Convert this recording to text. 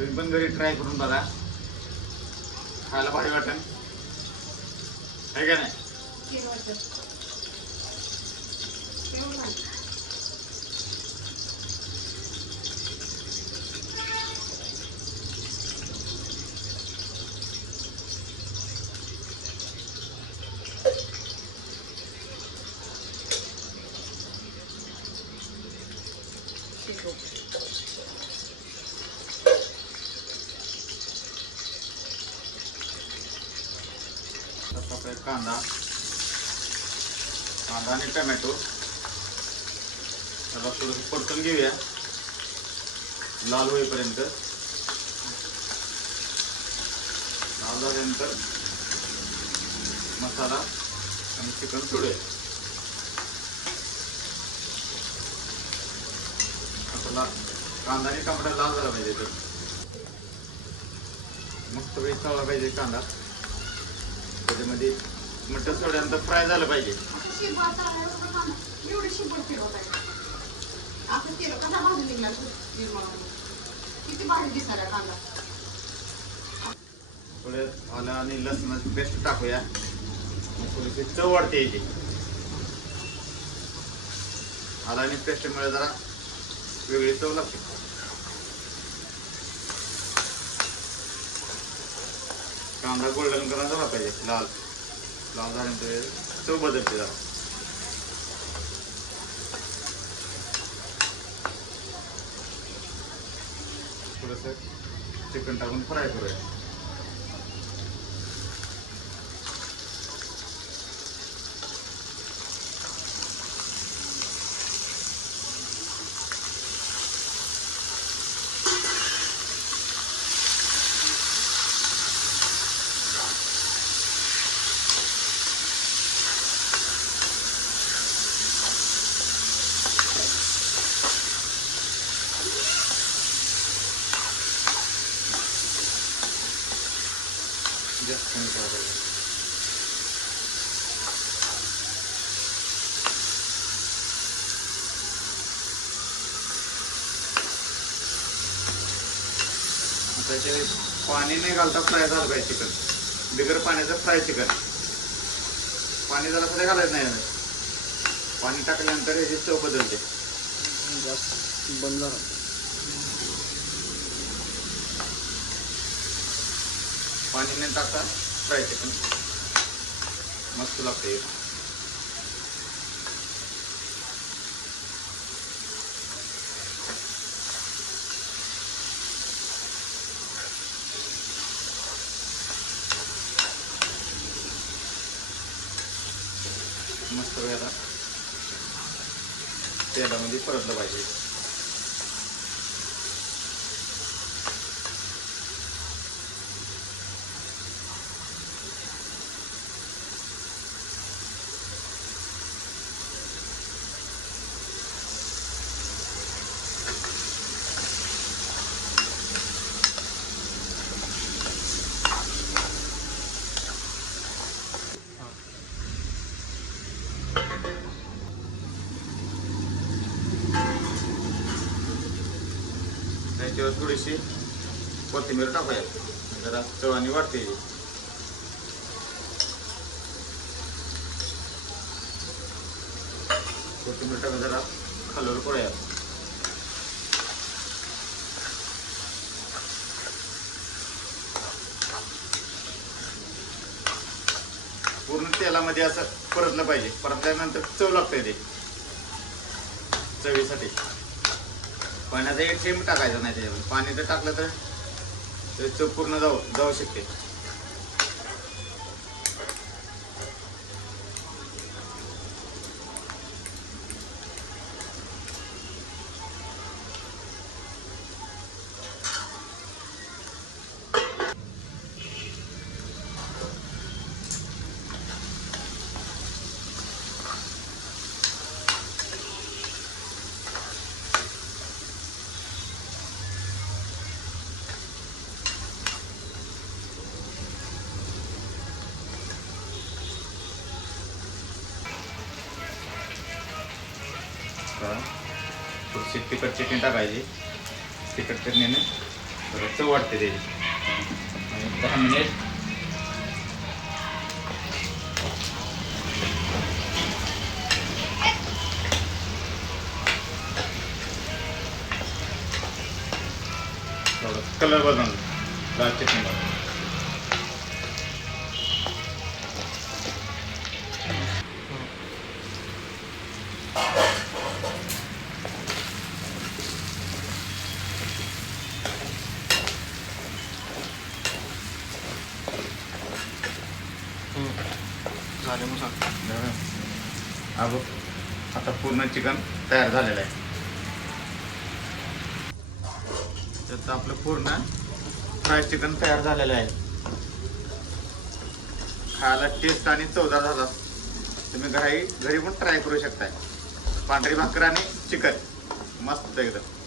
तुम्ही पण घरी ट्राय करून बघा, खायला भारी वाटेल आहे का नाही. कांदा आणि टमॅटो त्याला थोडंसं परतून घेऊया लाल होईपर्यंत. लाल झाल्यानंतर मसाला आणि चिकन सोडूया. आपला कांदा आणि टमाटर लाल झाला पाहिजे, तर मस्त वेळ तळला पाहिजे कांदा. त्याच्यामध्ये मटण सोडल्यानंतर फ्राय झालं पाहिजे. थोडं आलं आणि लसणाची पेस्ट टाकूया, थोडीशी चव वाढते याची. आलं आणि पेस्टमुळे जरा वेगळी चव लागते. कांदा गोल्डन कलर झाला पाहिजे, लाल लाल झाल्यानंतर चव बदलते जरा. थोडंसं चिकन टाकून फ्राय करूया. जास्त कमी करायला त्याचे पाणी नाही घालता फ्राय झालं पाहिजे चिकन. बिगर पाण्याचं फ्राय चिकन. पाणी जरा सुद्धा घालायचं नाही. पाणी टाकल्यानंतर याची चव बदलते. बंद पाणी नाही टाकता फ्राय चिकन मस्त लागते. मस्त वेळेला तेलामध्ये परतलं पाहिजे. त्याच्यावर थोडीशी कोथिंबीर टाकूया, जरा चवानी वाढते. कोथिंबीर टाकून जरा खालवर करूया. पूर्ण तेलामध्ये असं परतलं पाहिजे. परतल्यानंतर चव लागते ते चवीसाठी. पाण्याचा एक थेंब टाकायचा नाही त्याच्यामध्ये. पाणी जर टाकलं तर चव पूर्ण जाऊ शकते. थोडीशी तिखट चटणी टाकायची. तिखट चटणीने तर चव वाटते त्याची. आणि 10 मिनिट कलर बदल लाल चटणी झाले मग सांग. अब आता पूर्ण चिकन तयार झालेलं आहे. तर आपलं पूर्ण फ्राय चिकन तयार झालेलं आहे. खायला टेस्ट आणि चवदार झाला. तुम्ही घरी पण ट्राय करू शकताय. पांढरी भाकर आणि चिकन मस्त एकदम.